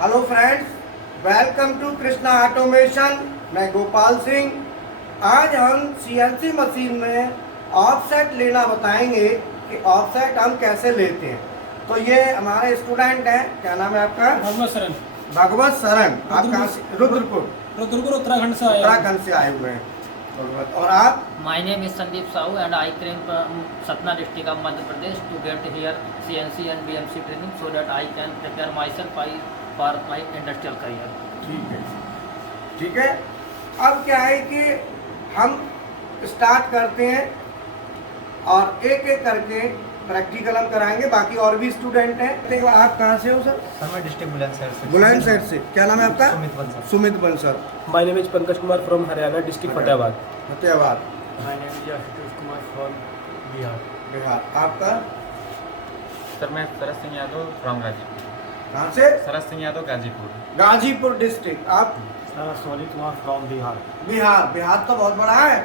Hello friends, welcome to Krishna automation. मैं गोपाल सिंह। आज हम सीएनसी मशीन में ऑफसेट लेना बताएंगे कि ऑफसेट हम कैसे लेते हैं। तो ये हमारे स्टूडेंट हैं, क्या नाम है आपका? भगवत शरण। भगवत शरण। आप कहाँ से? रुद्रपुर उत्तराखंड से आए। उत्तराखंड से आए हुए हैं भगवत। और आप? My name is Sandeep Sahu and I came from Satna district of Madhya Pradesh to get here CNC and BMC training so that I can prepare myself for my industrial career. ठीक है, ठीक है। अब क्या है कि हम start करते हैं और एक एक करके प्रैक्टिकल हम कराएंगे। बाकी और भी स्टूडेंट हैं। देखो, आप कहाँ से हो सर? सर मैं डिस्ट्रिक्ट बुलंदशहर से। बुलंदशहर से। क्या नाम है आपका? Sumit Bansal. Sumit Bansal. My name is Pankaj Kumar from Haryana district Fatehabad. Fatehabad my name is Ashutosh Kumar from Bihar. Bihar. आपका? सर मैं सरस सिंह यादव फ्रॉम गाजीपुर। कहाँ से? सरस सिंह यादव गाजीपुर। गाजीपुर डिस्ट्रिक्ट। आप? Sir Soni Kumar from Bihar. बिहार। बिहार तो बहुत बड़ा है।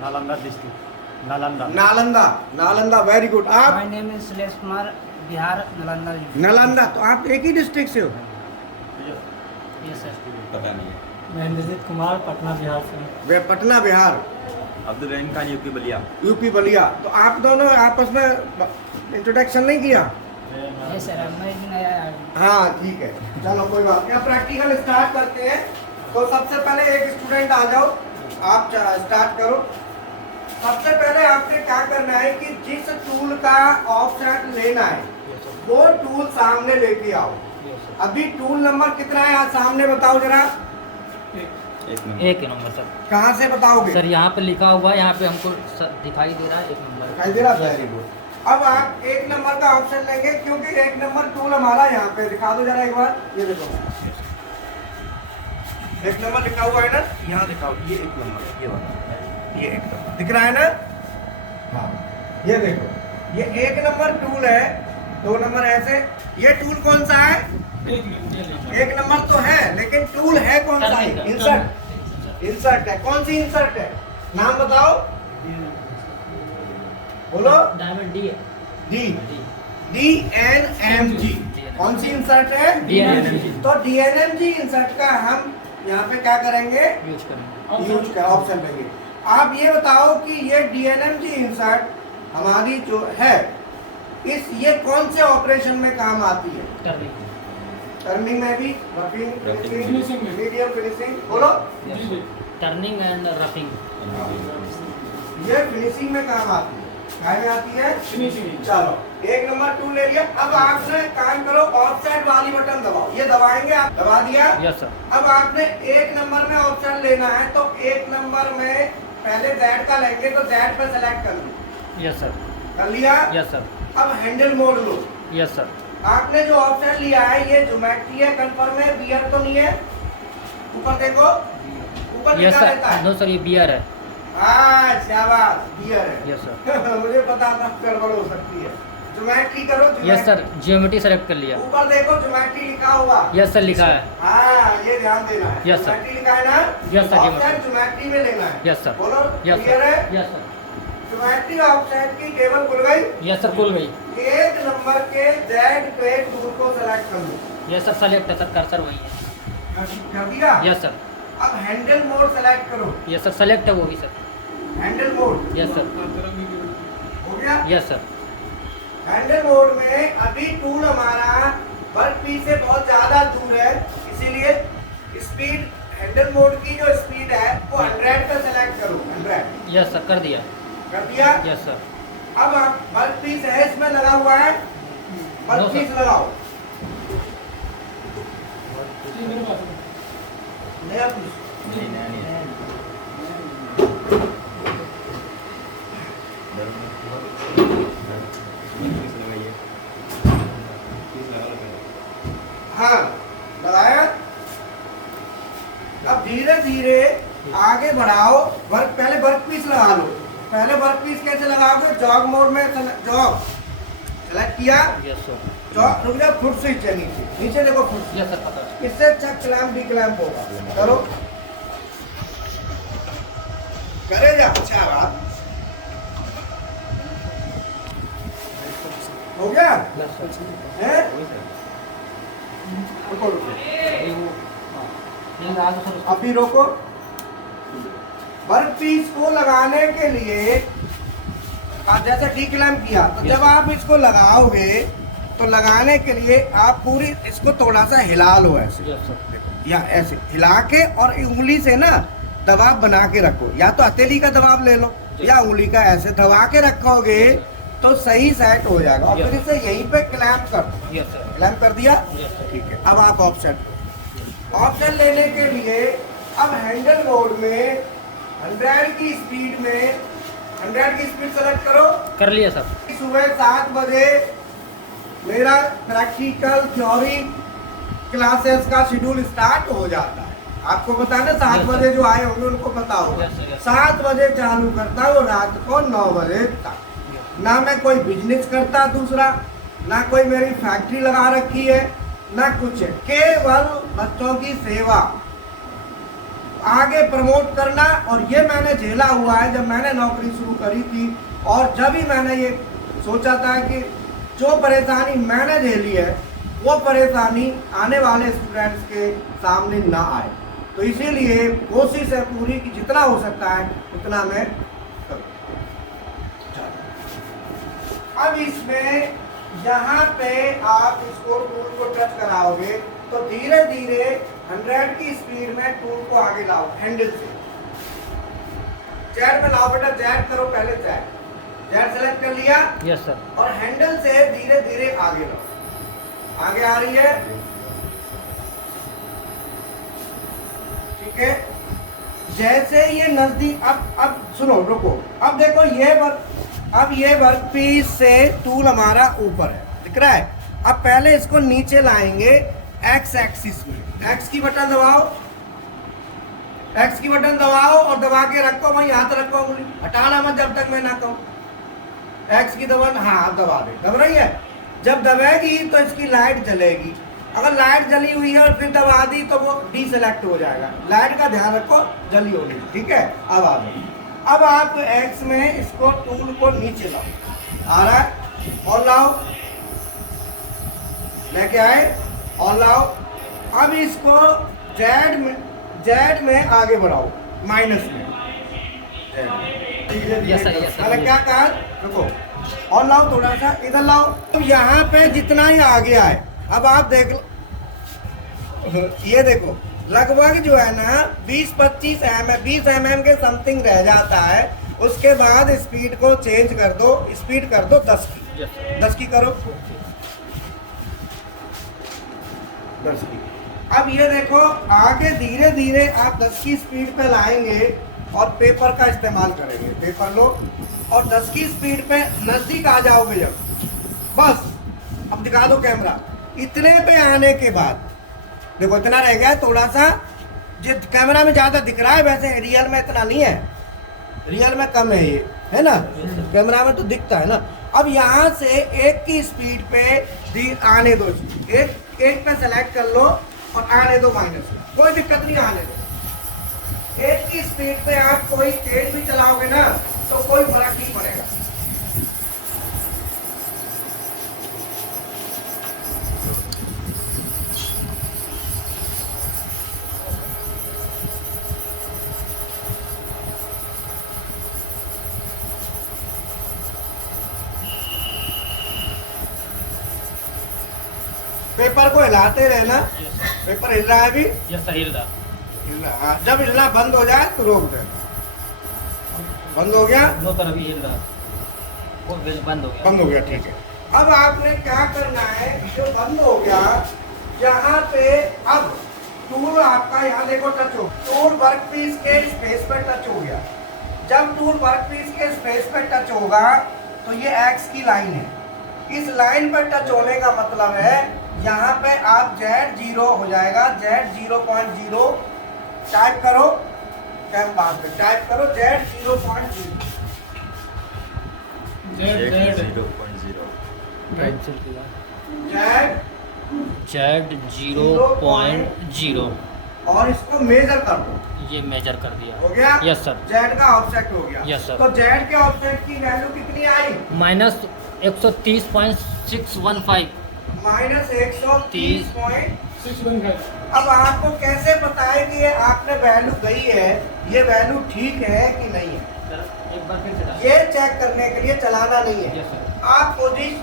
Nalanda district. Nalanda. Nalanda. Nalanda, very good. आप? My name is Suresh Kumar, Bihar, Nalanda. Nalanda. तो आप एक ही डिस्ट्रिक्ट से हो? Yes sir. पता नहीं है। मैं इंद्रजीत कुमार, पटना बिहार से। वे पटना बिहार। अब्दुल रहीम खान यूपी बलिया। यूपी बलिया। तो आप दोनों आपस में इंट्रोडक्शन नहीं किया? यस सर, मैं भी नया आया हूँ। हाँ, ठीक है, चलो कोई बात नहीं। अब प्रैक्टिकल स्टार्ट करते हैं। तो सबसे पहले एक स्टूडेंट आ जाओ, आप स्टार्ट करो। सबसे पहले आपने क्या करना है कि जिस टूल का ऑफसेट लेना है वो टूल सामने लेके आओ। अभी टूल नंबर कितना है आज सामने बताओ जरा। एक नंबर सर। कहाँ से बताओगे? सर यहाँ पे लिखा हुआ है, यहाँ पे हमको दिखाई दे रहा है 1 नंबर। दिखाई दे रहा है? Very good. अब आप 1 नंबर का ऑप्शन लेंगे क्योंकि 1 नंबर टूल हमारा यहाँ पे दिखा दो जरा एक बार। ये देखो, 1 नंबर लिखा हुआ है ना, यहाँ दिखाओ। ये 1 नंबर है, ये वाला, ये 1 नंबर दिख रहा है ना? हाँ, ये देखो, ये 1 नंबर टूल है। 2 नंबर ऐसे। ये टूल कौन सा है? 1 नंबर तो है, लेकिन टूल है कौन सा है? इंसर्ट। इंसर्ट है। कौन सी इंसर्ट है? नाम बताओ, बोलो। डायमंड डी है। डी। DNMG। कौन सी इंसर्ट है? DNMG। तो DNMG इंसर्ट का हम यहाँ पे क्या करेंगे? यूज करेंगे। यूज का ऑप्शन लेंगे। आप ये बताओ कि ये DNMG इंसर्ट हमारी जो है ये कौन से ऑपरेशन में काम आती है? टर्निंग में भी, फिनिशिंग में। Medium finishing. बोलो। Turning and roughing. ये फिनिशिंग में काम आती है। क्या में आती है? फिनिशिंग। चलो, 1 नंबर टूल ले लिया। अब आपने काम करो, ऑफसेट वाली बटन दबाओ। ये दबाएंगे आप? दबा दिया? Yes sir. अब आपने 1 नंबर में ऑप्शन लेना है तो 1 नंबर में पहले Z का लेंगे तो Z पे सेलेक्ट कर लो। Yes sir. कर लिया? Yes sir. अब हैंडल मोड लो। Yes sir. आपने जो ऑप्शन लिया है ये ज्योमेट्री है, कंफर्म है, बियर तो नहीं है? ऊपर देखो, ऊपर यस लिखा रहता सर। है। नो सर, ये बियर है। हाँ, शाबाश, बियर है। Yes sir. मुझे पता था गड़बड़ हो सकती है। ज्योमेट्री करो। यस सर, जियोमेट्री सेलेक्ट कर लिया। ऊपर देखो, ज्योमेट्री लिखा हुआ। यस सर, लिखा है। हाँ, ये ध्यान देना है। Yes, sir. ज्योमेट्री लिखा है ना? Yes, sir, ऑफसेट ज्योमेट्री में लेना है। Yes sir. बोलो। यस क्लियर है? Sir. Yes sir. Geometry offset की टेबल खुल गई। यस सर, खुल गई। 1 नंबर के Z पे टूल को सेलेक्ट कर लो। यस सर, सेलेक्ट है सर, कर्सर वही है। कर दिया? Yes sir. अब हैंडल मोड सेलेक्ट करो। यस सर, सेलेक्ट है वो भी sir. Handle mode yes sir. हो गया? Yes sir. हैंडल मोड में अभी टूल हमारा वर्कपीस से बहुत ज्यादा दूर है, इसीलिए स्पीड, हैंडल मोड की जो स्पीड है वो 100 पे सेलेक्ट करो। 100 यस सर, कर दिया। कर दिया? Yes sir. अब आप वर्कपीस है, इसमें लगा हुआ है, वर्कपीस लगाओ। नया पीस। हाँ, लगाया। अब धीरे धीरे आगे बढ़ाओ। पहले वर्क पीस लगा लो। पहले वर्क पीस कैसे लगाओगे? जॉग मोड में जॉग सेलेक्ट किया। Yes sir. जॉग, रुक जाओ, फुट स्विच है नीचे। नीचे देखो, फुट। यस सर, पता है। इससे अच्छा क्लैंप डी क्लैंप होगा। करो, करे जा। अच्छा बात हो गया यस सर। है। रुको रुको, अभी वो ये लगा दो सर उसको। अभी रोको। वर्क पीस को लगाने के लिए जैसे टी क्लैम्प किया, तो जब आप इसको लगाओगे तो लगाने के लिए आप पूरी इसको थोड़ा सा हिला लो ऐसे, यस सर। या ऐसे हिला के और उंगली से ना दबाव बना के रखो, या तो हथेली का दबाव ले लो या उंगली का, ऐसे दबा के रखोगे तो सही सेट हो जाएगा। और फिर इसे यहीं पे क्लैम्प कर दो। Yes sir. क्लैम्प कर दिया, यस सर। ठीक है। अब आप ऑप्शन लेने के लिए अब हैंडल मोड में 100 की स्पीड में 100 की स्पीड सेलेक्ट करो। कर लिया सर। सुबह 7 बजे मेरा प्रैक्टिकल थ्योरी क्लासेस का शेड्यूल स्टार्ट हो जाता है। आपको पता है ना, 7 बजे जो आए होंगे उनको पता होगा। Yes, sir, yes. 7 बजे चालू करता हूँ रात को 9 बजे तक। ना मैं कोई बिजनेस करता दूसरा, ना कोई मेरी फैक्ट्री लगा रखी है, ना कुछ है, केवल बच्चों की सेवा, आगे प्रमोट करना। और ये मैंने झेला हुआ है जब मैंने नौकरी शुरू करी थी, और जब भी मैंने ये सोचा था कि जो परेशानी मैंने झेली है वो परेशानी आने वाले स्टूडेंट्स के सामने ना आए, तो इसीलिए कोशिश है पूरी कि जितना हो सकता है उतना मैं करूं। अब इसमें यहाँ पे आप इसको टूल को टच कराओगे तो धीरे धीरे 100 की स्पीड में टूल को आगे लाओ हैंडल से। जेड में लाओ बेटा, जेड करो पहले, जेड सेलेक्ट कर लिया यस सर। और हैंडल से धीरे धीरे आगे लाओ। आगे आ रही है, ठीक है। जैसे ये नजदीक, अब सुनो रुको, अब देखो ये वर्क पीस से टूल हमारा ऊपर है, दिख रहा है। अब पहले इसको नीचे लाएंगे एक्स एक्सिस में। एक्स की बटन दबाओ, एक्स की बटन दबाओ और दबा के रखो, वहीं हाथ रखो, उंगली हटाना मत जब तक मैं ना कहूं। एक्स की दबा, हाँ अब दबा दे, दब रही है। जब दबेगी तो इसकी लाइट जलेगी। अगर लाइट जली हुई है और फिर दबा दी तो वो डीसेलेक्ट हो जाएगा। लाइट का ध्यान रखो, जली होगी, ठीक है। अब आ गई। अब आप एक्स में इसको टूल को नीचे लाओ, आ रहा है, और लाओ, लेके आए और लाओ। अब इसको जेड में आगे बढ़ाओ, माइनस में Yes, sir, yes, sir. मैंने क्या कहा, रुको और लाओ, थोड़ा सा इधर लाओ। तो यहाँ पे जितना ही आगे आए, अब आप देख लो, ये देखो लगभग जो है ना 20-25 mm के समथिंग रह जाता है। उसके बाद स्पीड को चेंज कर दो, स्पीड कर दो 10 की। Yes sir. 10 की करो, 10 की। अब ये देखो आगे धीरे धीरे आप 10 की स्पीड पे लाएंगे और पेपर का इस्तेमाल करेंगे। पेपर लो और 10 की स्पीड पे नजदीक आ जाओगे जब, बस अब दिखा दो कैमरा। इतने पे आने के बाद देखो इतना रह गया, थोड़ा सा जो कैमरा में ज्यादा दिख रहा है, वैसे रियल में इतना नहीं है, रियल में कम है ये, है ना। कैमरा में तो दिखता है ना। अब यहाँ से 1 की स्पीड पे आने दो, एक पे सेलेक्ट कर लो और आने दो माइनस में, कोई दिक्कत नहीं, आने दो। 1 की स्पीड पे आप कोई तेज भी चलाओगे ना तो कोई फर्क नहीं पड़ेगा। पेपर को हिलाते रहना, पेपर हिल रहा है अभी, यस सर, हिल रहा। हिल रहा, हाँ, जब हिलना बंद हो जाए तो रोक देना। बंद हो गया, नो सर अभी हिल रहा, वो बंद हो गया। बंद हो गया, ठीक है। अब आपने क्या करना है, जो बंद हो गया यहाँ पे, अब टूल आपका यहाँ देखो टच हो, टूल वर्क पीस के स्पेस पे टच हो गया। जब टूल वर्क पीस के स्पेस पे टच होगा तो ये एक्स की लाइन है, इस लाइन पर टच होने का मतलब है यहाँ पे आप Z0 हो जाएगा, Z0.0 टाइप करो, टाइप करो Z0.0, जेड 0.0 और इसको मेजर कर दो, ये मेजर कर दिया। हो गया। Yes sir. Z का ऑफसेट हो गया। Yes, sir. तो Z के ऑफसेट की वैल्यू कितनी आई, -130.615। -130.615। अब आपको कैसे पता है कि ये आपने वैल्यू गई है, ये वैल्यू ठीक है कि नहीं है? सर एक बार फिर से डालें। ये चेक करने के लिए चलाना नहीं है। Yes sir. आप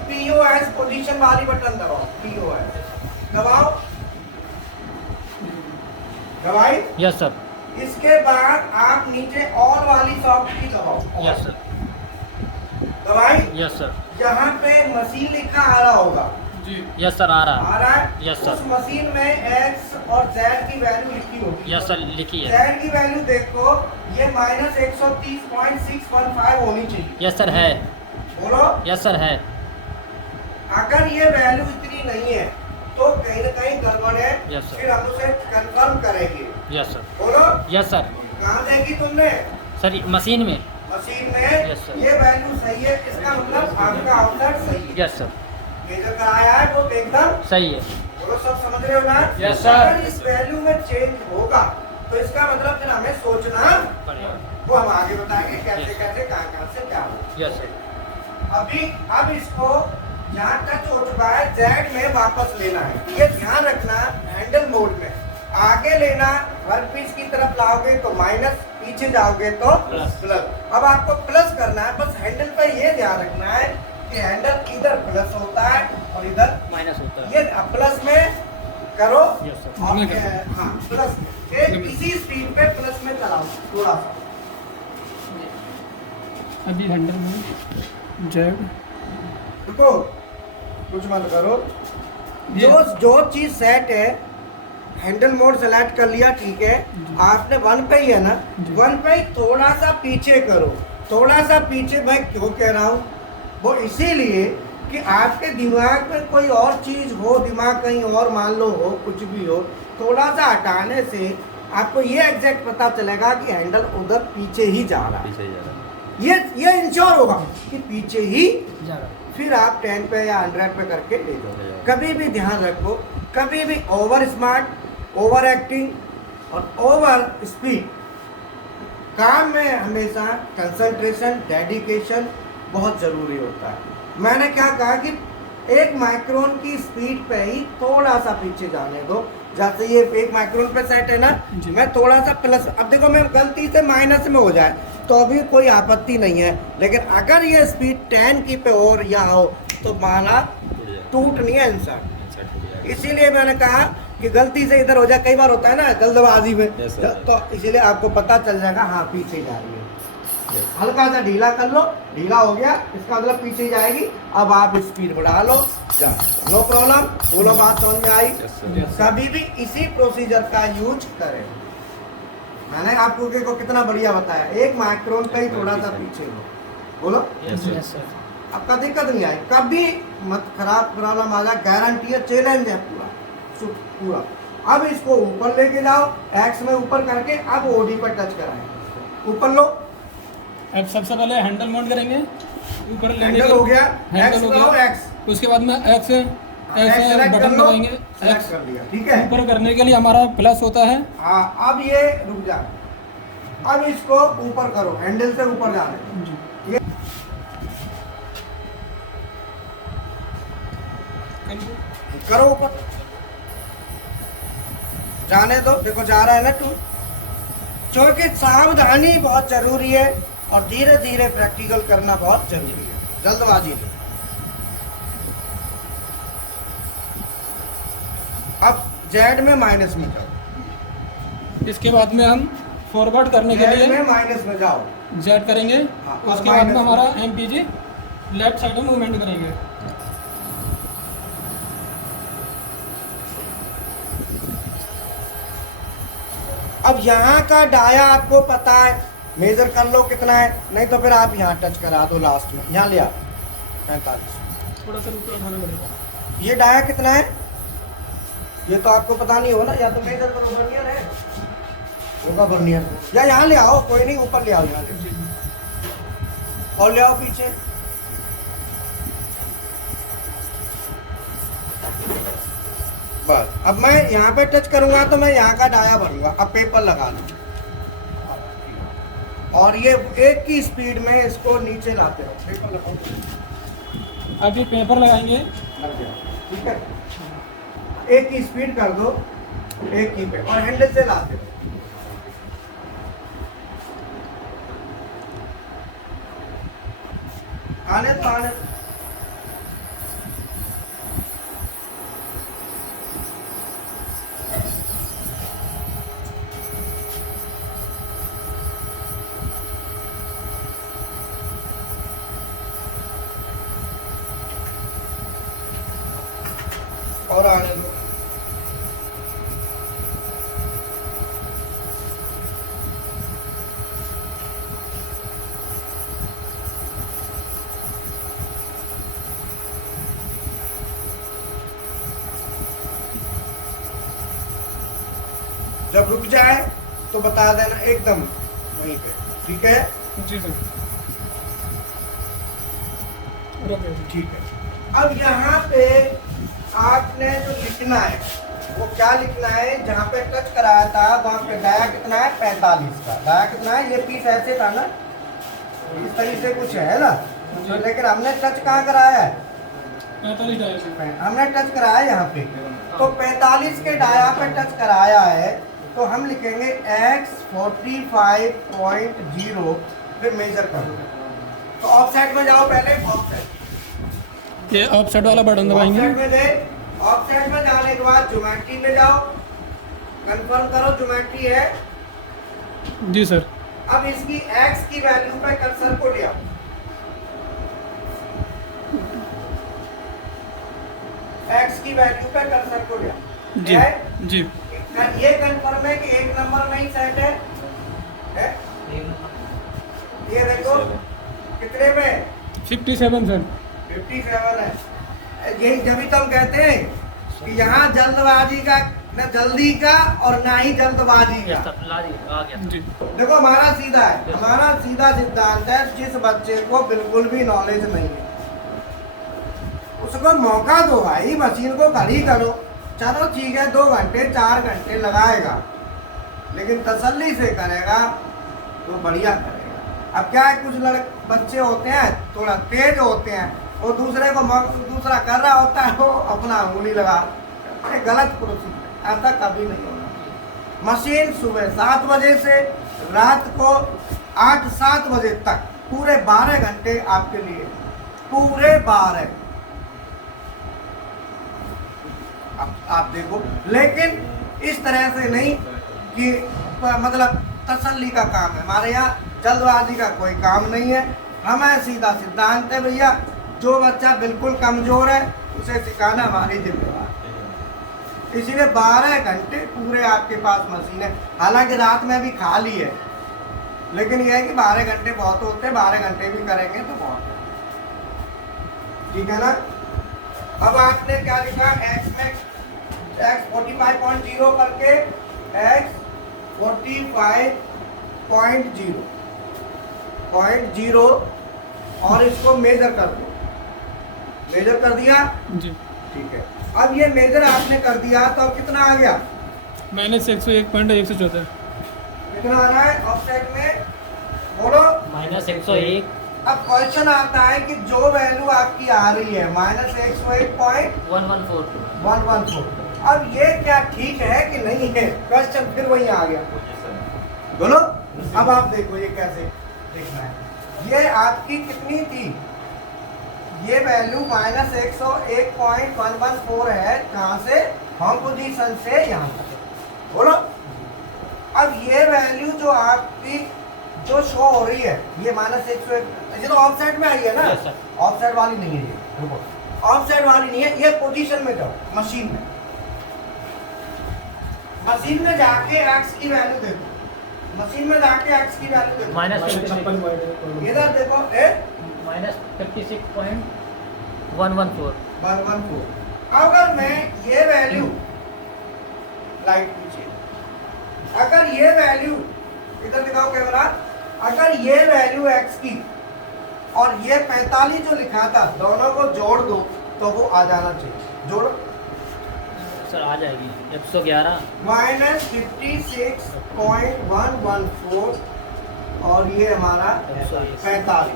POS पोजीशन वाली बटन दबाओ, POS दबाओ, दबाई। Yes sir. इसके बाद आप नीचे और वाली सॉफ्ट की दबाओ, यस सर। दबाई। Yes sir. जहाँ पे मशीन लिखा आ रहा होगा, यस सर आ रहा है। आ रहा है, Yes, sir. उस मशीन में X और Z की वैल्यू लिखी होगी। यस सर लिखी है। Z की वैल्यू देखो, ये -130.615 होनी चाहिए। यस सर है। बोलो, यस सर है। अगर ये वैल्यू इतनी नहीं है तो कहीं ना कहीं गड़बड़ है। Yes, sir. फिर हम उसे कंफर्म करेंगे। Yes sir. बोलो, यस सर। कहाँ देखी तुमने? सर मशीन में। मशीन में। Yes, sir. ये वैल्यू सही है, इसका मतलब आपका आउटपुट सही है। Yes sir. ये जो कराया है वो एकदम सही है। बोलो, सब समझ रहे हो ना? Yes, sir. अगर इस वैल्यू में चेंज होगा तो इसका मतलब फिर हमें सोचना, बढ़िया। वो हम आगे बताएंगे कैसे Yes. कैसे कहाँ से क्या हो। Yes sir. अब इसको यहाँ टच हो चुका है, जेड में वापस लेना है। ये ध्यान रखना, हैंडल मोड में आगे लेना, वर्कपीस की तरफ लाओगे तो माइनस, पीछे जाओगे तो प्लस। प्लस। अब आपको प्लस करना है, बस हैंडल पे ये ध्यान रखना है कि हैंडल इधर प्लस होता है और इधर माइनस होता है। ये प्लस में करो। Yes, sir. और हाँ, प्लस में इसी स्पीड पे प्लस में चलाओ थोड़ा सा। अभी हैंडल में जेड रुको, कुछ मत करो। जो चीज सेट है, हैंडल मोड सेलेक्ट कर लिया, ठीक है। आपने 1 पे ही है ना, 1 पे ही थोड़ा सा पीछे करो। थोड़ा सा पीछे मैं क्यों कह रहा हूँ, वो इसीलिए कि आपके दिमाग में कोई और चीज हो, दिमाग कहीं और मान लो हो, कुछ भी हो, थोड़ा सा हटाने से आपको ये एग्जैक्ट पता चलेगा कि हैंडल उधर पीछे ही जा रहा है। ये इंश्योर होगा कि पीछे ही जा रहा है। फिर आप 10 पे या 100 पे करके ले जाओ। कभी भी ध्यान रखो, कभी भी ओवर स्मार्ट, ओवर एक्टिंग और ओवर स्पीड काम में हमेशा कंसंट्रेशन, डेडिकेशन बहुत ज़रूरी होता है। मैंने क्या कहा कि 1 माइक्रोन की स्पीड पे ही थोड़ा सा पीछे जाने दो। जैसे ये 1 माइक्रोन पे सेट है ना, मैं थोड़ा सा प्लस, अब देखो मैं गलती से माइनस में हो जाए तो अभी कोई आपत्ति नहीं है, लेकिन अगर ये स्पीड 10 की पे और या हो तो माला टूटनी है इंसान। इसीलिए मैंने कहा कि गलती से इधर हो जाए, कई बार होता है ना जल्दबाजी में। Yes, sir. तो इसीलिए आपको पता चल जाएगा, हाँ पीछे जा रही है। हल्का सा ढीला कर लो, ढीला हो गया, इसका मतलब पीछे जाएगी। अब आप स्पीड बढ़ा लो, जा, नो प्रॉब्लम। बोलो, बात समझ में आई? कभी भी इसी प्रोसीजर का यूज करें। मैंने आपको को कितना बढ़िया बताया, 1 माइक्रोन पे ही थोड़ा सा पीछे हो। बोलो, यस सर। आपका दिक्कत नहीं आई, कभी मत खराब प्रॉब्लम आ जाए, गारंटी है, चैलेंज है पूरा पूरा। अब इसको ऊपर लेके जाओ, एक्स में ऊपर करके अब ओडी पर टच कराएं, ऊपर लो। अब सबसे पहले हैंडल माउंट करेंगे, ऊपर लेने हैंडल हो गया, हैंडल एक्स हो दबाओ, गया। एक्स उसके बाद में एक्स सेलेक्ट कर बटन लो, दबाएंगे। सेलेक्ट एक्स कर लिया, ठीक है। ऊपर करने के लिए हमारा प्लस होता है। हाँ, अब ये रुक जा, अब इसको ऊपर करो, हैंडल से ऊपर जाने दो। ये करो ऊपर, जाने दो। देखो जा रहा है ना टू, क्योंकि सावधानी बहुत जरूरी है और धीरे धीरे प्रैक्टिकल करना बहुत जरूरी है, जल्दबाजी नहीं। अब जेड में माइनस में जाओ, इसके बाद में हम फॉरवर्ड करने के जेड लिए में माइनस में जाओ। जेड करेंगे। हाँ, और उसके बाद में माइनस हमारा एमपीजी लेफ्ट साइड में मूवमेंट करेंगे। अब यहाँ का डाया आपको पता है, मेजर कर लो कितना है, नहीं तो फिर आप यहाँ टच करा दो लास्ट में, यहाँ ले आओ 45। थोड़ा सा ऊपर उठाना पड़ेगा। ये डाया कितना है ये तो आपको पता नहीं हो ना, या तो मेजर करो, बर्नियर है होगा बर्नियर, या यहाँ ले आओ, कोई नहीं, ऊपर ले आओ, यहाँ ले और ले आओ पीछे। बस अब मैं यहाँ पे टच करूंगा तो मैं यहाँ का डाया भरूंगा। अब पेपर लगा लूँ और ये 1 की स्पीड में इसको नीचे लाते रहो, पेपर लगाओ। अभी पेपर लगाएंगे। लग गया। ठीक है, एक की स्पीड कर दो, एक की पे, और हैंडल से लाते रहो। आने तो आने और आने दो। जब रुक जाए तो बता देना एकदम वहीं पे, ठीक है? जी सर। ठीक है। अब यहाँ पे आपने जो लिखना है वो क्या लिखना है, जहाँ पे टच कराया था वहाँ पे डाया कितना है, 45 का। डाया कितना है, ये पीस ऐसे था ना, इस तरीके से कुछ है ना, तो लेकिन हमने टच कहाँ कराया है, 45 डायल से। हमने टच कराया यहाँ पे, तो 45 के डाया पे टच कराया है, तो हम लिखेंगे x 45.0, फिर मेजर करो। तो ऑफसेट में जाओ, पहले ऑफसेट, ये ऑफसेट वाला बटन दबाएंगे। ऑफसेट में गए, ऑफसेट में जाने के बाद ज्योमेट्री में जाओ, कंफर्म करो ज्योमेट्री है। जी सर। अब इसकी x की वैल्यू पे कर्सर को ले आओ, x की वैल्यू पे कर्सर को ले आओ। जी है? जी। ये कंफर्म है कि एक नंबर में ही सेट है? ये देखो कितने में, 57 सर। 57 है। यही जब तो हम कहते हैं कि यहाँ जल्दबाजी का न जल्दी का और ना ही जल्दबाजी का। आ गया जी। देखो हमारा सीधा है, हमारा सीधा सिद्धांत है, जिस बच्चे को बिल्कुल भी नॉलेज नहीं है उसको मौका दो भाई, मशीन को खड़ी करो, चलो ठीक है 2 घंटे 4 घंटे लगाएगा, लेकिन तसल्ली से करेगा तो बढ़िया करेगा। अब क्या है, कुछ बच्चे होते हैं थोड़ा तेज होते हैं, वो दूसरे को दूसरा कर रहा होता है, वो अपना उंगली लगा, गलत प्रोसीजर, ऐसा कभी नहीं होना। मशीन सुबह 7 बजे से रात को 8-7 बजे तक पूरे 12 घंटे आपके लिए, पूरे 12। आप देखो, लेकिन इस तरह से नहीं कि मतलब तसल्ली का काम है हमारे यहाँ, जल्दबाजी का कोई काम नहीं है। हमें सीधा सिद्धांत है भैया, जो बच्चा बिल्कुल कमजोर है उसे सिखाना हमारी जिम्मेदारी है। इसीलिए 12 घंटे पूरे आपके पास मशीन है, हालांकि रात में भी खाली है, लेकिन यह है कि 12 घंटे बहुत होते हैं, 12 घंटे भी करेंगे तो बहुत है, ठीक है ना। अब आपने क्या लिखा, x 45.0 करके x 45.0 और इसको मेजर कर दो। मेजर कर दिया, जी। ठीक है। अब ये मेजर आपने कर दिया तो अब कितना आ गया, -101.114। कितना आ रहा है ऑफसेट में, बोलो। -101 अब क्वेश्चन आता है कि जो वैल्यू आपकी आ रही है -101.114, 114 अब ये क्या ठीक है कि नहीं है, क्वेश्चन फिर वही आ गया, बोलो। अब आप देखो ये कैसे देखना है, ये आपकी कितनी थी, ये वैल्यू -101.114 है, कहाँ से, होम पोजीशन से यहाँ तक, बोलो। अब ये वैल्यू जो आपकी जो शो हो रही है, ये -101, ये तो ऑफसेट में आई है ना, Yes, sir. ऑफसेट वाली नहीं है ये, देखो ऑफसेट वाली नहीं है, ये पोजीशन में जाओ, मशीन में, मशीन में जाके x की वैल्यू देखो, मशीन में जाके x की वैल्यू देखो, -56 इधर देखो, -56.114 114। अगर मैं ये वैल्यू, लाइट पीछे, अगर ये वैल्यू इधर दिखाओ कैमरा, अगर ये वैल्यू x की और ये 45 जो लिखा था, दोनों को जोड़ दो तो वो आ जाना चाहिए, जोड़ो। सर आ जाएगी 111 -56.114 और ये हमारा 45।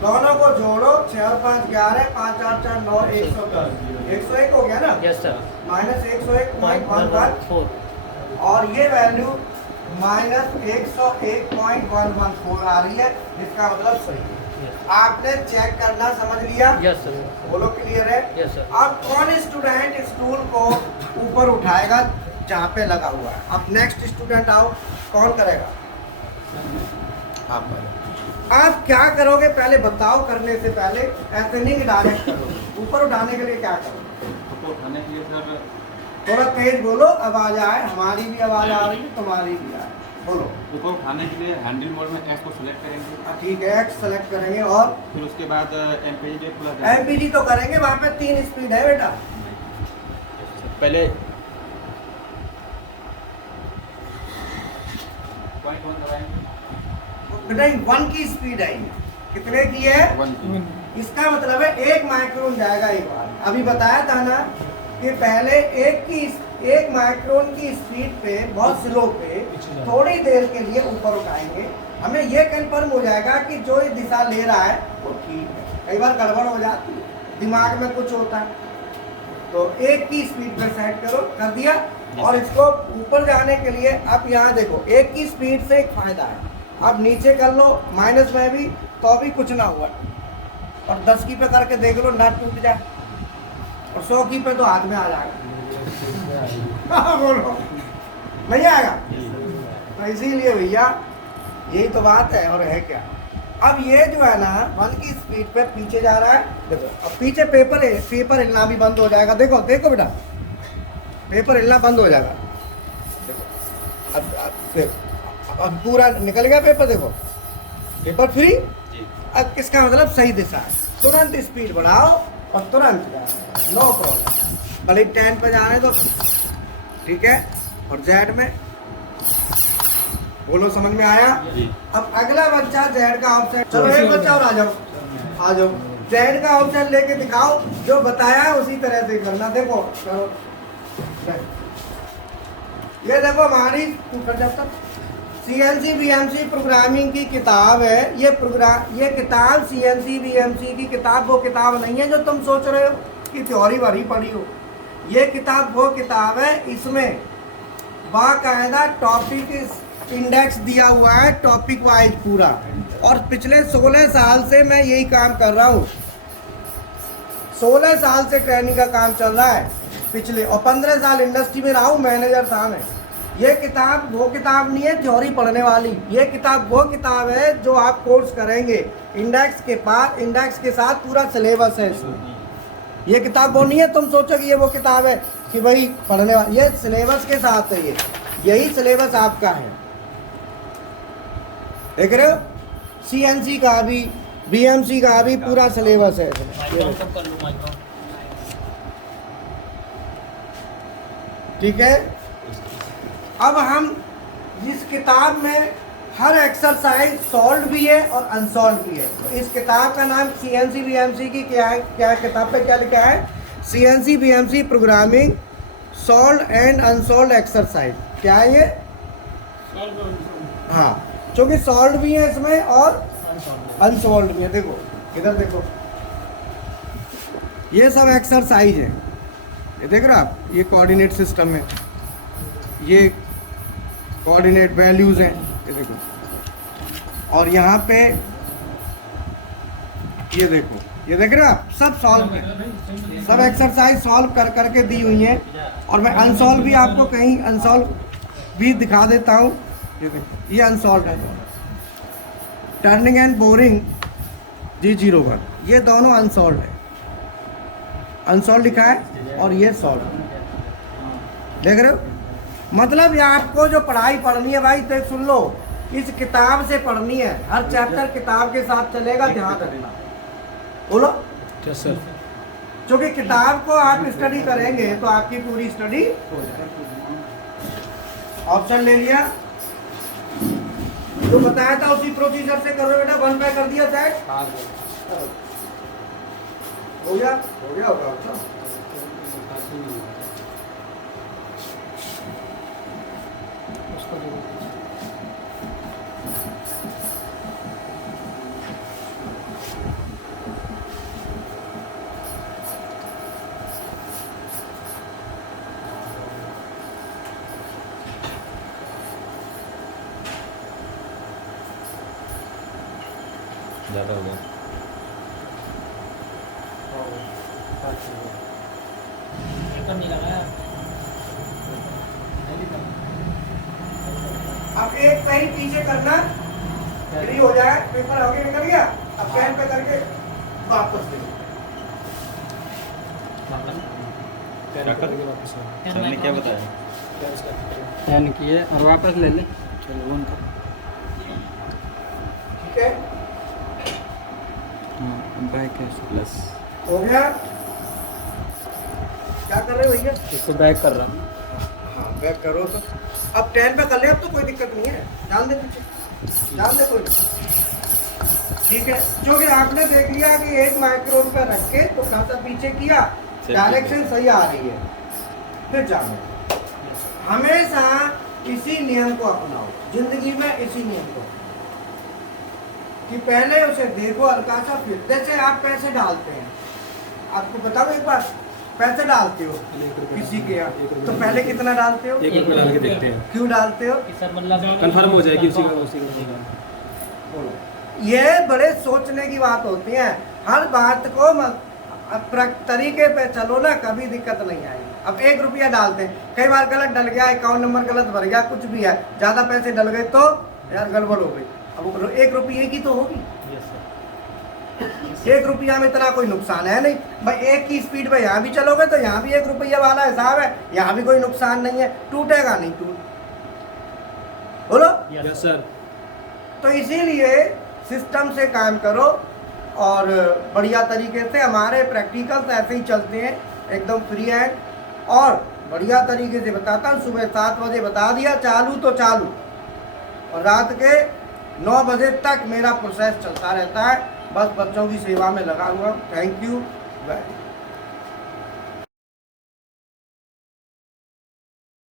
दोनों को जोड़ो, 6 और 5 11, 5 8 4 9 110, 101 हो गया ना, यस सर माइनस 101.11 4 और ये वैल्यू माइनस 101.114 आ रही है, इसका मतलब सही है। आपने चेक करना समझ लिया? यस सर बोलो क्लियर है? यस सर अब कौन स्टूडेंट इस टूल को ऊपर उठाएगा जहाँ पे लगा हुआ है? अब नेक्स्ट स्टूडेंट आओ, कौन करेगा? आप करो। आप क्या करोगे पहले बताओ, करने से पहले ऐसे नहीं डायरेक्ट करो। ऊपर उठाने के लिए क्या करो? तो उठाने के लिए सर थोड़ा तेज बोलो, आवाज आए, हमारी भी आवाज आ रही है, तुम्हारी भी आए, बोलो। ऊपर उठाने के लिए हैंडल मोड में एक्स को सिलेक्ट करेंगे, ठीक है, एक्स सेलेक्ट करेंगे और फिर उसके बाद एमपीजी प्लस एमपीजी तो करेंगे, वहाँ पे 3 स्पीड है बेटा। पहले पॉइंट 1 दबाएंगे, बेटा 1 की स्पीड है ये। कितने की है? 1 इसका मतलब है 1 माइक्रोन जाएगा एक बार। अभी बताया था ना कि पहले 1 माइक्रोन की स्पीड पे, बहुत स्लो पे, थोड़ी देर के लिए ऊपर उठाएंगे, हमें ये कंफर्म हो जाएगा कि जो ये दिशा ले रहा है वो ठीक है। कई बार गड़बड़ हो जाती है, दिमाग में कुछ होता है, तो 1 की स्पीड पे सेट करो, कर दिया। और इसको ऊपर जाने के लिए अब यहाँ देखो, 1 की स्पीड से एक फायदा है, अब नीचे कर लो माइनस में भी तो भी कुछ ना हुआ, और 10 की पे करके देख लो ना टूट जाए, और 100 की पे तो हाथ में आ जाएगा। हाँ बोलो, नहीं आएगा? तो इसीलिए भैया यही तो बात है, और है क्या। अब ये जो है ना 1 की स्पीड पे पीछे जा रहा है, देखो अब पीछे पेपर है, पेपर हिलना भी बंद हो जाएगा। देखो देखो बेटा, पेपर हिलना बंद हो जाएगा, देखो अब पूरा निकल गया पेपर, देखो पेपर फ्री। अब किसका मतलब सही दिशा है, तुरंत स्पीड बढ़ाओ और तुरंत नो प्रॉब्लम। भले 10 पे जाने दो, ठीक है। और जेड में बोलो, समझ में आया? अब अगला बच्चा जेड का ऑप्शन, चलो एक बच्चा और आ जाओ, जेड का ऑप्शन लेके दिखाओ, जो बताया है उसी तरह से करना। देखो करो, ये देखो हमारी जब तक CNC BMC प्रोग्रामिंग की किताब है, ये किताब CNC BMC की किताब वो किताब नहीं है जो तुम सोच रहे हो कि थ्योरी भरी पढ़ी हो। ये किताब वो किताब है, इसमें बाकायदा टॉपिक इंडेक्स दिया हुआ है, टॉपिक वाइज पूरा। और पिछले 16 साल से मैं यही काम कर रहा हूँ, 16 साल से ट्रेनिंग का काम चल रहा है पिछले, और 15 साल इंडस्ट्री में रहा हूँ, मैनेजर साहब है। ये किताब वो किताब नहीं है थ्योरी पढ़ने वाली, ये किताब वो किताब है जो आप कोर्स करेंगे इंडेक्स के बाद, इंडेक्स के साथ पूरा सिलेबस है इसमें। ये किताब वो नहीं है तुम सोचो कि ये वो किताब है कि भाई पढ़ने वाली, ये सिलेबस के साथ है, ये यही सिलेबस आपका है, देख रहे हो। CNC का भी BMC का भी पूरा सिलेबस है इसमें, ठीक है। अब हम इस किताब में हर एक्सरसाइज सॉल्व भी है और अनसॉल्व भी है। तो इस किताब का नाम CNC BMC की क्या है, क्या किताब पे क्या लिखा है? CNC BMC programming solve and unsolve exercise. क्या है ये? हाँ, क्योंकि सॉल्व भी है इसमें और अनसॉल्व भी है। देखो इधर देखो, ये सब एक्सरसाइज है, ये देख रहे हो आप, ये कोऑर्डिनेट सिस्टम है, ये कोऑर्डिनेट वैल्यूज हैं, ये देखो। और यहाँ पे ये देखो, ये देख रहे हो आप, सब सॉल्व है, सब एक्सरसाइज सॉल्व कर करके दी हुई है। और मैं अनसॉल्व भी आपको कहीं अनसॉल्व भी दिखा देता हूँ, ये देखो, ये अनसॉल्व है। टर्निंग एंड बोरिंग G01, ये दोनों अनसॉल्व है, अनसॉल्व लिखा है और ये सॉल्व, देख रहे हो। मतलब ये आपको जो पढ़ाई पढ़नी है भाई, तो सुन लो, इस किताब से पढ़नी है, हर चैप्टर किताब के साथ चलेगा, ध्यान रखना। बोलो सर। क्योंकि किताब को आप स्टडी करेंगे तो आपकी पूरी स्टडी हो जाएगी। ऑप्शन ले लिया, जो बताया था उसी प्रोसीजर से करो बेटा। 1 पे कर दिया सेट, हो गया होगा। अच्छा ज़्यादा हो गया। पेपर नहीं लगाया। अब एक कहीं पीछे करना, फ्री हो जाए, पेपर आगे निकल गया, अब पेन पे करके वापस दे। सर ने क्या बताया? पेन किए और वापस ले ले। चलो वन कर। ठीक है, हाँ बैक है प्लस। हो गया। क्या कर रहे हो भैया? इसको बैक कर रहा हूँ। हाँ बैक करो तो अब 10 पे कर ले, अब तो कोई दिक्कत नहीं है, डाल दे पीछे, डाल दे कोई नहीं। ठीक है, जो कि आपने देख लिया कि 1 माइक्रोन पे रख के तो खासा पीछे किया, डायरेक्शन सही आ रही है, फिर जाओ। हमेशा इसी नियम को अपनाओ जिंदगी में, इसी नियम को कि पहले उसे देखो हल्का सा, फिर जैसे आप पैसे डालते हैं, आपको बताओ एक बार, पैसे डालते हो किसी के यहाँ तो पहले कितना डालते हो? 1 रुपये डाल के देखते हैं, क्यों डालते हो? कि सर मतलब कंफर्म हो जाएगी उसी का। ये बड़े सोचने की बात होती है, हर बात को तरीके पे चलो ना, कभी दिक्कत नहीं आएगी। अब 1 रुपया डालते हैं, कई बार गलत डल गया, अकाउंट नंबर गलत भर गया, कुछ भी है, ज़्यादा पैसे डल गए तो यार गड़बड़ हो गई। अब 1 रुपये की तो होगी, 1 रुपया में इतना कोई नुकसान है नहीं भाई। 1 की स्पीड पे यहाँ भी चलोगे तो यहाँ भी 1 रुपया वाला हिसाब है, यहाँ भी कोई नुकसान नहीं है, टूटेगा नहीं, बोलो। Yes sir. तो इसीलिए सिस्टम से काम करो और बढ़िया तरीके से। हमारे प्रैक्टिकल्स ऐसे ही चलते हैं, एकदम फ्री हैंड और बढ़िया तरीके से बताता हूँ। सुबह 7 बजे बता दिया चालू तो चालू, और रात के 9 बजे तक मेरा प्रोसेस चलता रहता है। बस बच्चों की सेवा में लगा हुआ। Thank you.